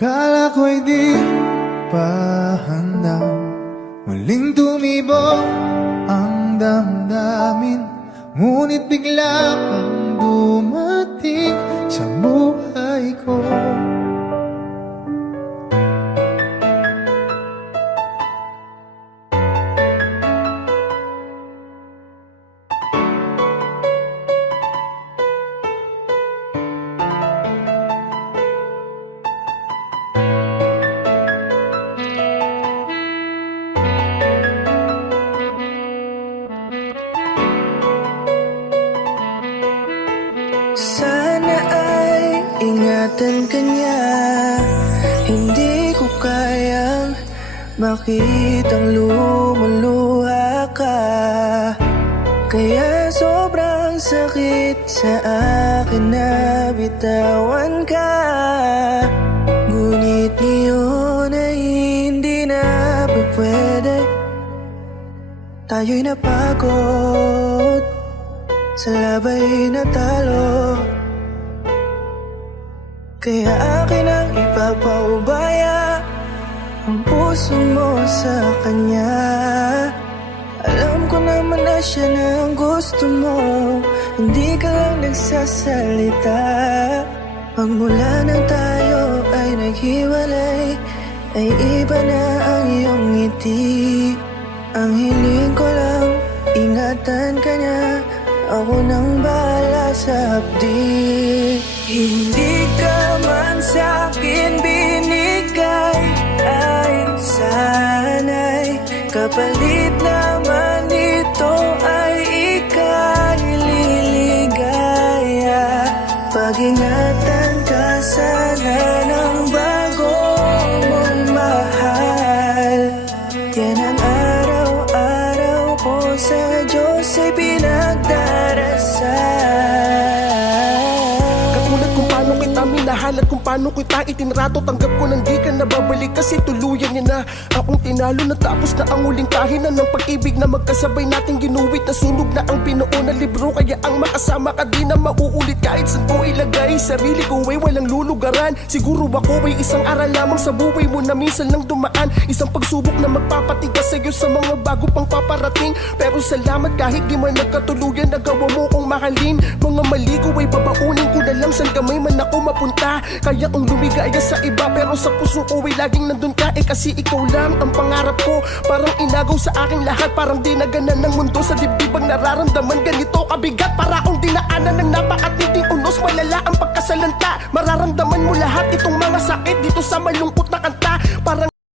Kala ko'y di pa handa, muling tumibok ang damdamin. Ngunit bigla kang dumating sa buhay ko. Sana ay ingatan ka niya. Hindi ko kayang makitang lumuluha ka. Kaya sobrang sakit sa akin na bitawan ka. Ngunit ngayon ay hindi na pwede. Tayo'y napagod, sa labay natalo. Kaya akin ang ipapaubaya ang puso mo sa kanya. Alam ko naman na siya na ang gusto mo, hindi ka lang nagsasalita. Pagmula na tayo ay naghiwalay, ay iba na ang iyong ngiti. Ang hiling ko lang, ingatan ka niya. Ako nang bahala sa hapdi. Hindi ka man sa'kin binigay, ay sana'y kapalit naman ito ay ika'y liligaya. Pag-ingatan ka sana ng bago mong mahal. Yan ang araw-araw ko sa Diyos ay pinagdarasal. Katulad kung paano kita minahal at kung paano kita itinrato, tanggap ko nang di ka nababalik kasi tuluyan niya na akong tinalo. Natapos na ang huling kahinan ng pag-ibig na magkasabay nating ginuwit. Nasunog na ang binuo na libro, kaya ang makasama ka di na mauulit. Kahit saan ko ilagay sarili ko ay walang lulugaran. Siguro ako ay isang aral lamang sa buhay mo na minsan lang dumaan. Isang pagsubok na magpapatigas sa'yo sa mga bago pang paparating. Pero salamat kahit di man nagkatuluyan, nagawa mo kong mahalin. Mga mali ko ay babaunin ko na lang saan kamay man ako mapunta. Kaya kong lumigaya sa iba pero sa puso ko ay laging nandun ka. Kasi ikaw lang ang pangarap ko. Parang inagaw sa aking lahat, parang dinaganan ng mundo. Sa dibdibang nararamdaman ganito kabigat, para akong dinaanan ng napakatinding unos. Malala ang pagkasalanta, mararamdaman mo lahat itong mga sakit dito sa malungkot na kanta.